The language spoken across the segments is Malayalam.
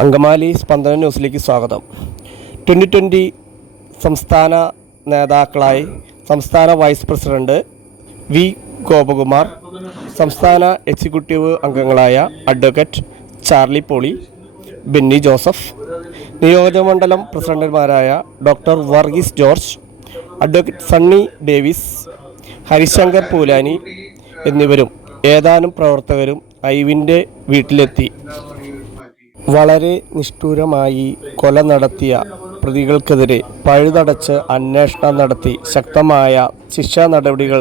അങ്കമാലി സ്പന്ദന ന്യൂസിലേക്ക് സ്വാഗതം. 2020 സംസ്ഥാന നേതാക്കളായി സംസ്ഥാന വൈസ് പ്രസിഡന്റ് വി ഗോപകുമാർ, സംസ്ഥാന എക്സിക്യൂട്ടീവ് അംഗങ്ങളായ advocate Charlie Poly, Benny Joseph, നിയോജകമണ്ഡലം പ്രസിഡന്റുമാരായ doctor Varghese George, advocate Sunny Davis, Harishankar Poolani എന്നിവരും ഏതാനും പ്രവർത്തകരും ഐവിൻ്റെ വീട്ടിലെത്തി വളരെ നിഷ്ഠൂരമായി കൊല നടത്തിയ പ്രതികൾക്കെതിരെ പഴുതടച്ച് അന്വേഷണം നടത്തി ശക്തമായ ശിക്ഷാ നടപടികൾ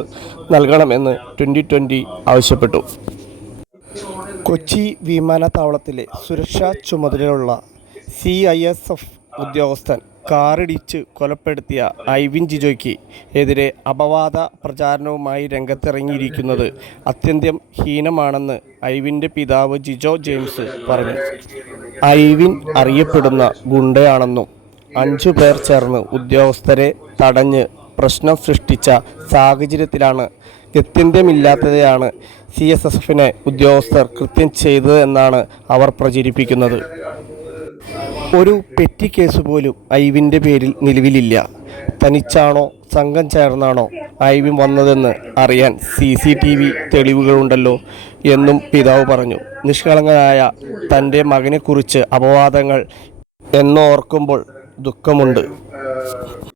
നൽകണമെന്ന് 2020 ആവശ്യപ്പെട്ടു. കൊച്ചി വിമാനത്താവളത്തിലെ സുരക്ഷാ ചുമതലയുള്ള CISF ഉദ്യോഗസ്ഥൻ കാറിടിച്ച് കൊലപ്പെടുത്തിയ ഐവിൻ ജിജോയ്ക്ക് എതിരെ അപവാദ പ്രചാരണവുമായി രംഗത്തിറങ്ങിയിരിക്കുന്നത് അത്യന്തം ഹീനമാണെന്ന് ഐവിൻ്റെ പിതാവ് ജിജോ ജെയിംസ് പറഞ്ഞു. ഐവിൻ അറിയപ്പെടുന്ന ഗുണ്ടയാണെന്നും 5 പേർ ചേർന്ന് ഉദ്യോഗസ്ഥരെ തടഞ്ഞ് പ്രശ്നം സൃഷ്ടിച്ച സാഹചര്യത്തിലാണ് ഗത്യന്തരമില്ലാത്തതെയാണ് CSSFനെ ഉദ്യോഗസ്ഥർ കൃത്യം ചെയ്തതെന്നാണ് അവർ പ്രചരിപ്പിക്കുന്നത്. ഒരു പെറ്റി കേസ് പോലും ഐവിൻ്റെ പേരിൽ നിലവിലില്ല. തനിച്ചാണോ സംഘം ചേർന്നാണോ ഐവിൻ വന്നതെന്ന് അറിയാൻ CCTV തെളിവുകളുണ്ടല്ലോ എന്നും പിതാവ് പറഞ്ഞു. നിഷ്കളങ്കനായ തൻ്റെ മകനെക്കുറിച്ച് അപവാദങ്ങൾ എന്നോർക്കുമ്പോൾ ദുഃഖമുണ്ട്.